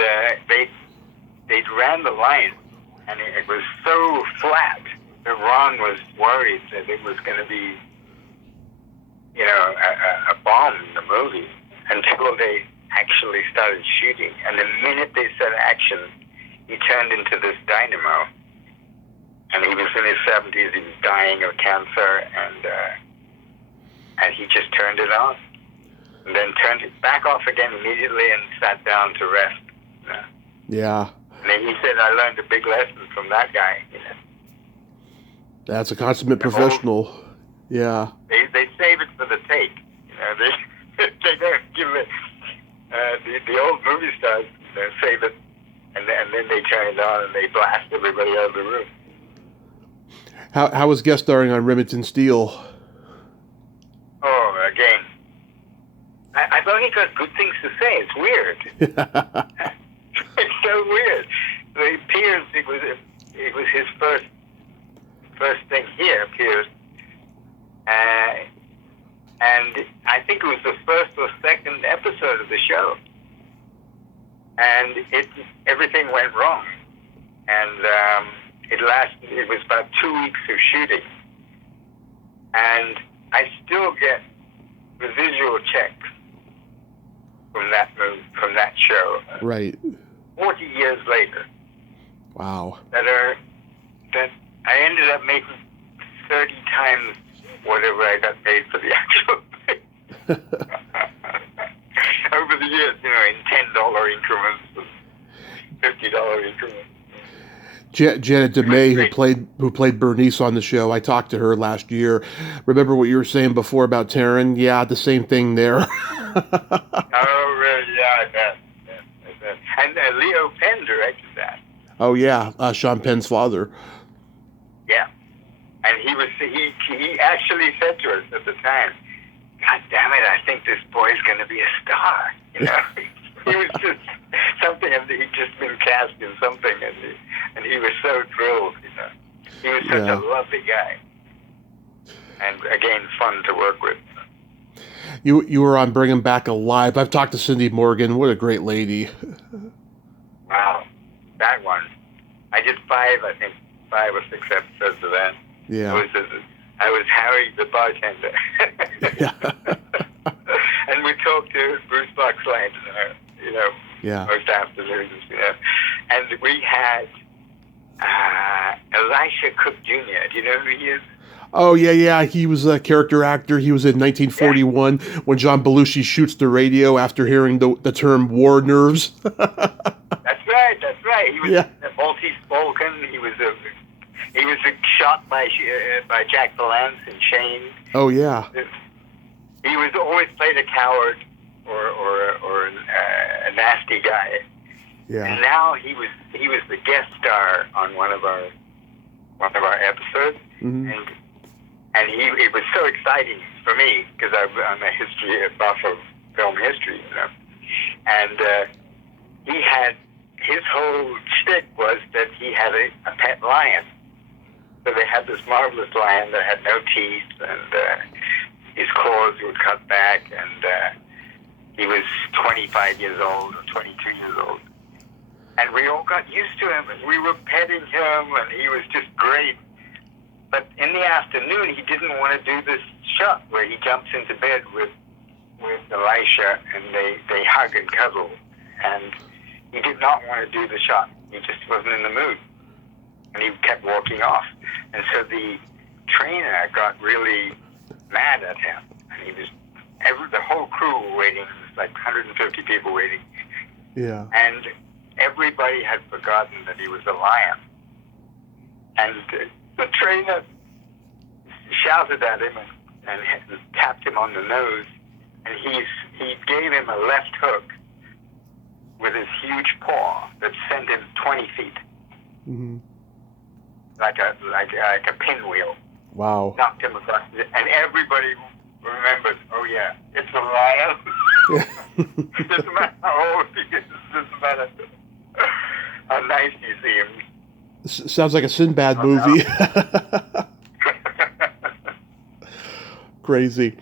they ran the line, and it was so flat that Ron was worried that it was going to be, you know, a bomb in the movie, until they actually started shooting. And the minute they said action, he turned into this dynamo. And he was in his 70s. He was dying of cancer, and he just turned it on, and then turned it back off again immediately, and sat down to rest. You know? Yeah. And then he said, "I learned a big lesson from that guy." You know? That's a consummate professional. Yeah. They save it for the take. You know, they don't give it. The old movie stars save it, and then they turn it on and they blast everybody out of the room. How was guest starring on Remington Steele? Oh, again, I've only got good things to say. It's weird. It's so weird. The Piers, it was his first thing here, Piers, and I think it was the first or second episode of the show, and everything went wrong, and it was about 2 weeks of shooting, and I still get residual checks from that show. Right. 40 years later. Wow. That I ended up making 30 times whatever I got paid for the actual thing. Over the years, in $10 increments, $50 increments. Janet DeMay, who played Bernice on the show, I talked to her last year. Remember what you were saying before about Taryn? Yeah, the same thing there. Oh, really? Yeah, I bet. And Leo Penn directed that. Oh yeah, Sean Penn's father. Yeah, and he actually said to us at the time, "God damn it, I think this boy's going to be a star." He was just something. He'd just been cast in something, and he was so thrilled. He was such a lovely guy, and again, fun to work with. You were on Bring 'Em Back Alive. I've talked to Cindy Morgan. What a great lady. Wow, that one. I did 5 or 6 episodes of that. Yeah. I was Harry the bartender. Yeah. And we talked to Bruce Boxline, most afternoons, And we had Elisha Cook Jr. Do you know who he is? Oh, yeah. He was a character actor. He was in 1941 when John Belushi shoots the radio after hearing the term war nerves. That's right. He was multi-spoken. He was shot by Jack Palance in Chains. Oh, yeah. He was always played a coward or a nasty guy. Yeah. And now he was the guest star on one of our episodes, Mm-hmm. and it was so exciting for me because I'm a buff of film history, and he had his whole shtick was that he had a pet lion. So they had this marvelous lion that had no teeth, and his claws were cut back, and he was 25 years old or 22 years old. And we all got used to him, and we were petting him, and he was just great. But in the afternoon, he didn't want to do this shot where he jumps into bed with Elisha, and they hug and cuddle. And he did not want to do the shot. He just wasn't in the mood. And he kept walking off. And so the trainer got really mad at him. And the whole crew were waiting. It was like 150 people waiting. Yeah. And everybody had forgotten that he was a lion. And the trainer shouted at him and tapped him on the nose. And he gave him a left hook with his huge paw that sent him 20 feet. Mm-hmm. Like a pinwheel. Wow. Knocked him across. And everybody remembered, oh yeah, it's a lion. Doesn't matter how old he is, doesn't matter how nice you see him. Sounds like a Sinbad movie. Crazy.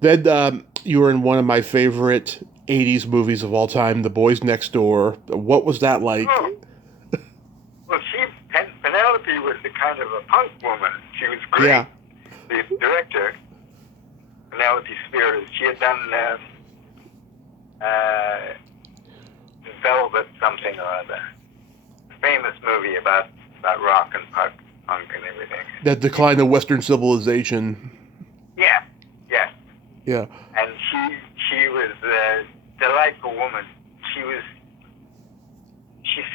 Then you were in one of my favorite 80s movies of all time, The Boys Next Door. What was that like? Oh. Well, Penelope was the kind of a punk woman. She was great. Yeah. The director, Penelope Spears, she had done Velvet something or other. Famous movie about rock and punk and everything. That decline of Western civilization. Yeah. Yeah. And she was a delightful woman. She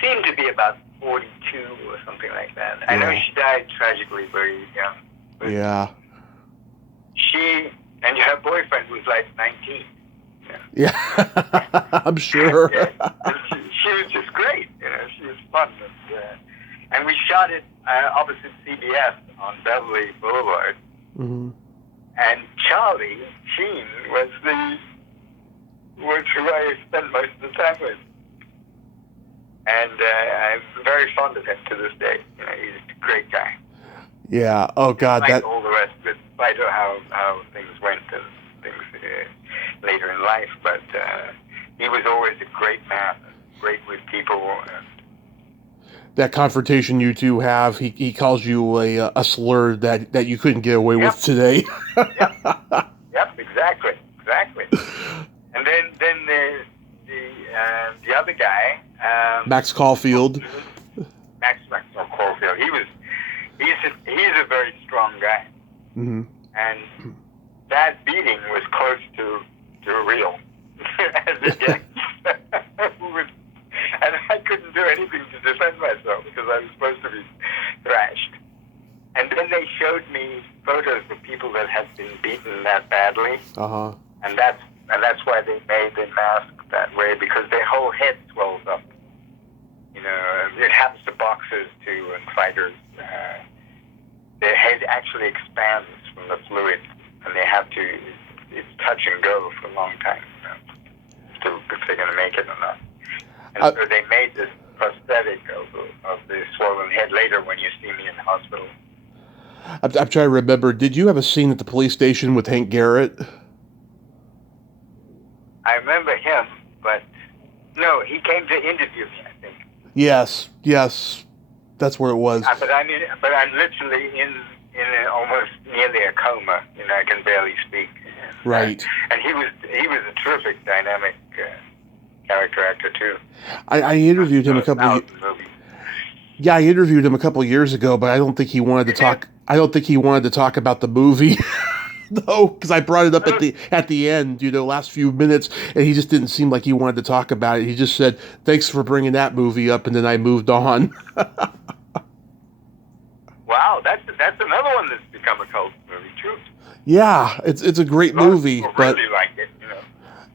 seemed to be about 42 or something like that. I know she died tragically very young. Yeah. She and her boyfriend was like 19. Yeah. I'm sure. Yeah. She was just great. She was fun. And we shot it opposite CBS on Beverly Boulevard. Mm-hmm. And Charlie Sheen was who I spent most of the time with. And I'm very fond of him to this day. He's a great guy. Yeah. Oh God. Despite all the rest of it, despite how things went and things later in life, but he was always a great man, great with people. That confrontation you two have, he calls you a slur that you couldn't get away with today. Yep, exactly. And then the other guy, Max Caulfield. Max Caulfield. He's a very strong guy, Mm-hmm. and that beating was close to real. As it gets. And I couldn't do anything to defend myself because I was supposed to be thrashed. And then they showed me photos of people that had been beaten that badly. Uh-huh. And that's why they made the mask that way, because their whole head swells up. You know, it happens to boxers too and fighters. Their head actually expands from the fluid, and they have to, it's touch and go for a long time, you know, if they're going to make it or not. And so they made this prosthetic of the swollen head later when you see me in the hospital. I'm trying to remember, did you have a scene at the police station with Hank Garrett? I remember him, but no, he came to interview me, I think. Yes, that's where it was. But I'm literally in almost nearly a coma. You know, I can barely speak. Right. And he was a terrific, dynamic character actor too. I interviewed him a couple. Yeah, I interviewed him a couple years ago, but I don't think he wanted to talk. I don't think he wanted to talk about the movie. No, because I brought it up at the end, you know, last few minutes, and he just didn't seem like he wanted to talk about it. He just said, "Thanks for bringing that movie up," and then I moved on. Wow, that's another one that's become a cult movie too. Yeah, it's a great movie, but really like it, you know.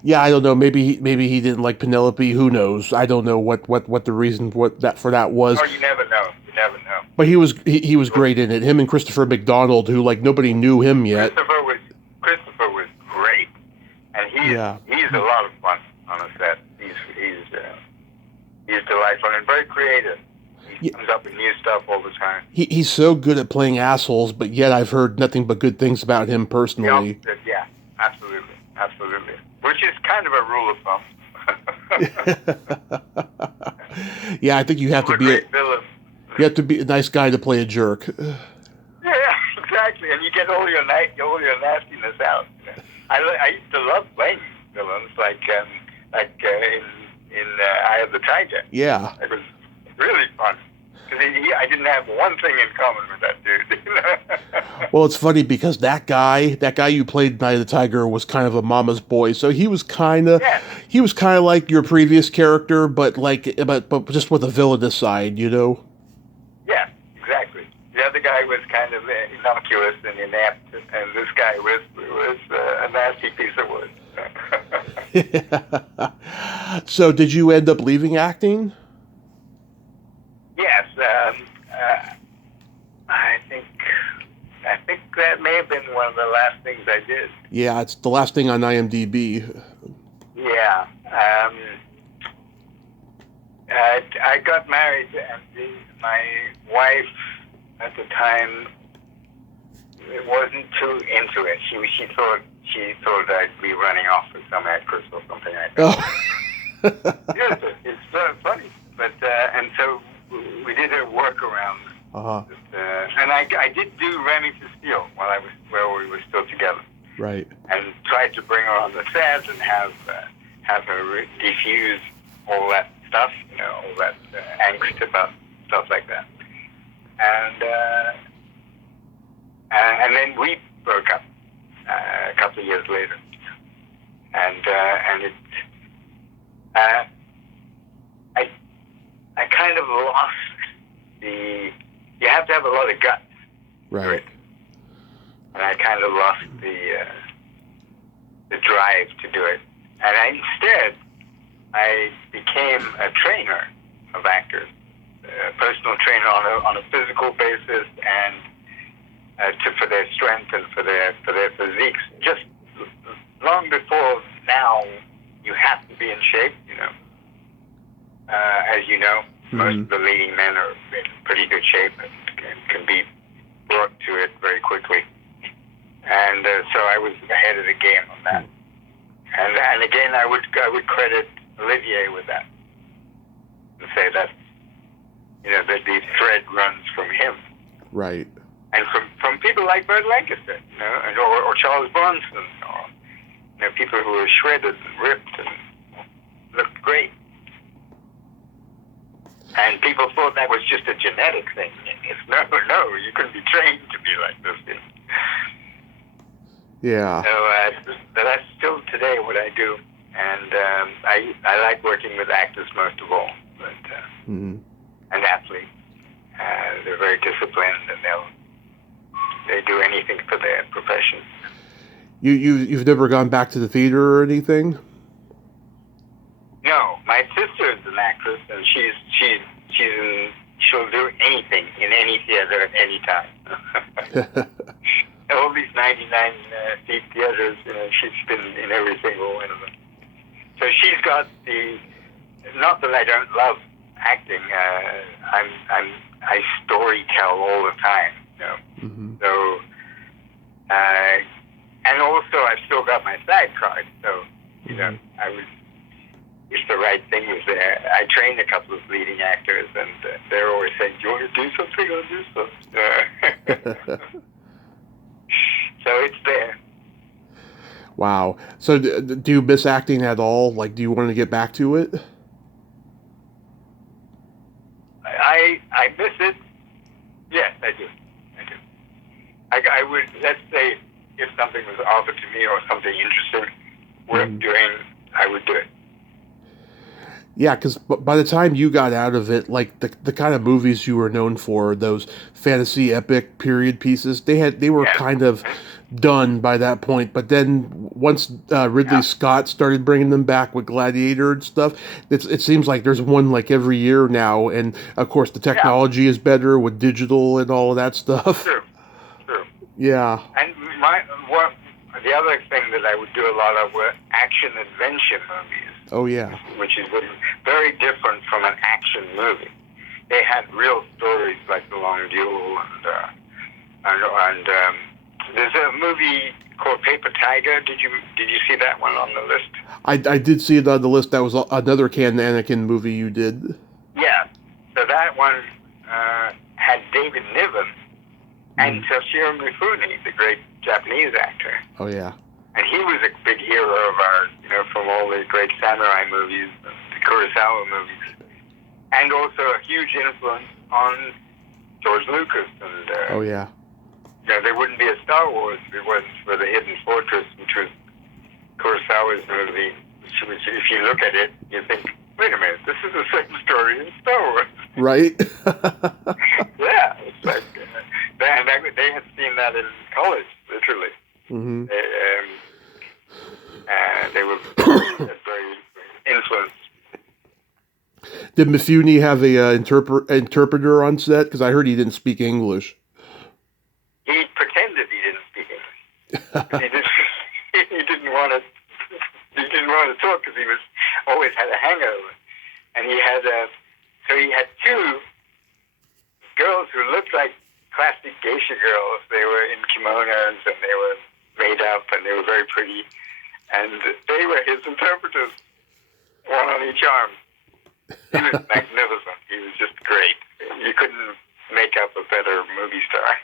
Yeah, I don't know. Maybe he didn't like Penelope. Who knows? I don't know what the reason for that was. Oh, you never know. You never know. But he was great in it. Him and Christopher McDonald, who like nobody knew him yet. Christopher was great, and he's a lot of fun on a set. He's delightful and very creative. He comes up with new stuff all the time. He's so good at playing assholes, but yet I've heard nothing but good things about him personally. Yeah, absolutely. Which is kind of a rule of thumb. Yeah, I think you have to be you have to be a nice guy to play a jerk. Yeah, exactly, and you get all your nastiness out. I used to love playing villains, like in Eye of the Tiger. Yeah, it was really fun because I didn't have one thing in common with that dude. Well, it's funny because that guy you played in Eye of the Tiger was kind of a mama's boy, so he was kind of like your previous character, but just with a villainous side, you know. Yeah, exactly. The other guy was kind of innocuous and inept, and this guy was a nasty piece of wood. So, did you end up leaving acting? Yes, I think that may have been one of the last things I did. Yeah, it's the last thing on IMDb. Yeah, I got married, and my wife at the time wasn't too into it. She thought I'd be running off with some actress or something like that. Oh. Yes, it's funny, but and so we did a workaround. Uh-huh. And I did do Remington Steele while we were still together. Right. And tried to bring her on the set and have her defuse all that stuff, you know, all that angst about stuff like that. And then we broke up a couple of years later, and it I kind of lost the. You have to have a lot of guts, right? And I kind of lost the drive to do it, and instead I became a trainer of actors, a personal trainer on a physical basis, and for their strength and for their physiques. Just long before now, you have to be in shape, you know. As you know, most of the leading men are in pretty good shape and can be brought to it very quickly. And so I was ahead of the game on that. And again, I would credit Olivier with that and say that, you know, that the thread runs from him. Right. And from people like Burt Lancaster, you know, or Charles Bronson, or, you know, people who were shredded and ripped and looked great. And people thought that was just a genetic thing. It's no, you couldn't be trained to be like this. Yeah. But that's still today what I do, and I like working with actors most of all, and athletes. They're very disciplined, and they do anything for their profession. You've never gone back to the theater or anything? No, my sister is an actress, and she'll do anything in any theater at any time. All these 99 seat theaters, she's been in every single one of them. So she's got not that I don't love acting. I story tell all the time, So, and also I've still got my SAG card. So, if the right thing was there, I trained a couple of leading actors, and they're always saying, "Do you want to do something? I'll do something." So it's there. Wow. So do you miss acting at all? Like, do you want to get back to it? I miss it. Yes, I do. I would, let's say, if something was offered to me or something interesting worth doing, I would do it. Yeah, because by the time you got out of it, like the kind of movies you were known for, those fantasy epic period pieces, they were kind of done by that point. But then once Ridley Scott started bringing them back with Gladiator and stuff, it seems like there's one like every year now. And of course, the technology is better with digital and all of that stuff. True. Yeah. And the other thing that I would do a lot of were action adventure movies. Oh yeah. Which is very different from an action movie. They had real stories like The Long Duel, and there's a movie called Paper Tiger. Did you see that one on the list? I did see it on the list. That was another Anakin movie you did. Yeah. So that one had David Niven and Toshiro Mifune, the great Japanese actor. Oh yeah. And he was a big hero of ours, from all the great samurai movies, the Kurosawa movies, and also a huge influence on George Lucas. And oh yeah. There wouldn't be a Star Wars if it wasn't for The Hidden Fortress, which was Kurosawa's movie. Which, if you look at it, you think, wait a minute, this is the same story in Star Wars. Right. Yeah, it's like they had seen that in college, literally. Mm-hmm. They were very influenced. Did Mifune have a interpreter on set? Because I heard he didn't speak English. He pretended he didn't speak English. He didn't want to talk because he always had a hangover, and he had two girls who looked like classic geisha girls. They were in kimonos and they were made up and they were very pretty, and they were his interpreters, one on each arm. He was magnificent. He was just great. You couldn't make up a better movie star.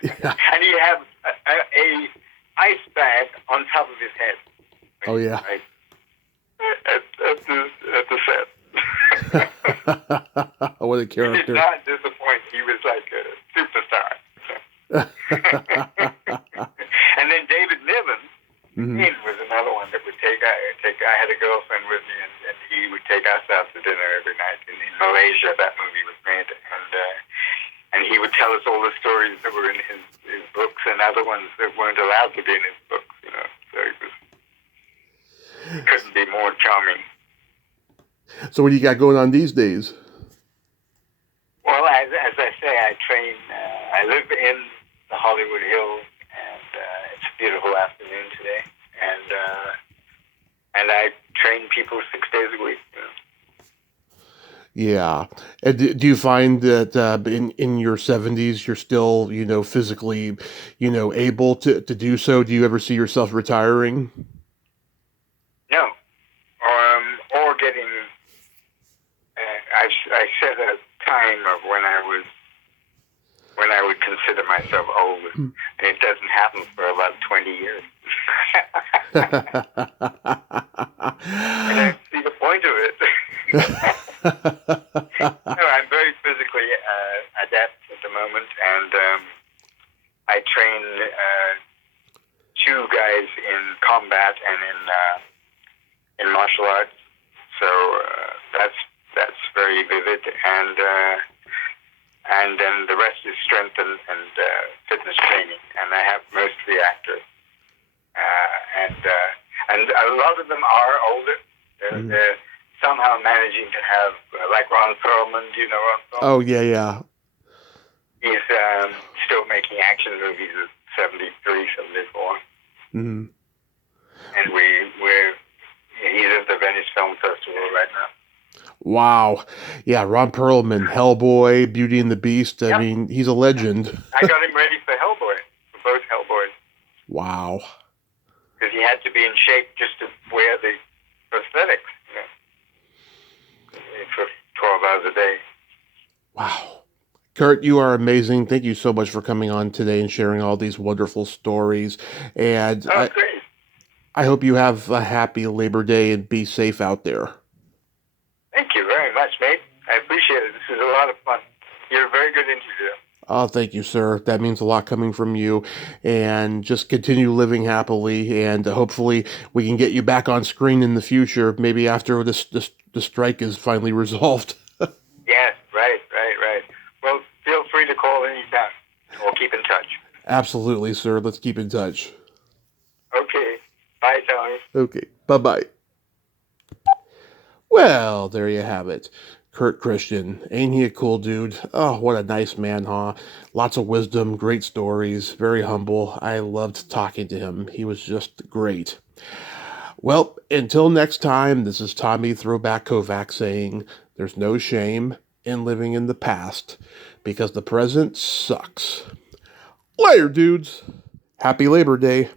Yeah. And he had a ice bag on top of his head. Oh yeah. Right? At the set. What a character. He did not disappoint. He was like a superstar. And then David Niven was another one that would take. I had a girlfriend with me, and he would take us out to dinner every night in Malaysia. That movie was made, and he would tell us all the stories that were in his books and other ones that weren't allowed to be in his books. So he couldn't be more charming. So what do you got going on these days? Well, as I say, I train. I live in the Hollywood Hills, and it's a beautiful afternoon today. And I train people 6 days a week. Yeah. And do you find that in your 70s you're still, physically, able to do so? Do you ever see yourself retiring? No. Or getting... I set a time of when I would consider myself old, and it doesn't happen for about 20 years. I don't see the point of it. No, I'm very physically adept at the moment, and I train 2 in combat and in martial arts. So that's very vivid, and then the rest is strength and fitness training. And I have mostly actors, and a lot of them are older. They're somehow managing to have, like Ron Perlman. Do you know Ron Perlman? Oh, yeah. He's still making action movies at 73, 74. Mm-hmm. And he's at the Venice Film Festival right now. Wow. Yeah, Ron Perlman, Hellboy, Beauty and the Beast. I mean, he's a legend. I got him ready for Hellboy, for both Hellboys. Wow. Because he had to be in shape just to wear the prosthetics, for 12 hours a day. Wow. Kurt, you are amazing. Thank you so much for coming on today and sharing all these wonderful stories. And great. I hope you have a happy Labor Day and be safe out there. Thank you very much, mate. I appreciate it. This is a lot of fun. You're a very good interviewer. Oh, thank you, sir. That means a lot coming from you. And just continue living happily. And hopefully we can get you back on screen in the future, maybe after the strike is finally resolved. Yes, right. Well, feel free to call anytime. We'll keep in touch. Absolutely, sir. Let's keep in touch. Okay. Bye, Tony. Okay. Bye-bye. Well, there you have it. Kurt Christian. Ain't he a cool dude? Oh, what a nice man, huh? Lots of wisdom, great stories, very humble. I loved talking to him. He was just great. Well, until next time, this is Tommy Throwback Kovac saying there's no shame in living in the past because the present sucks. Later, dudes. Happy Labor Day.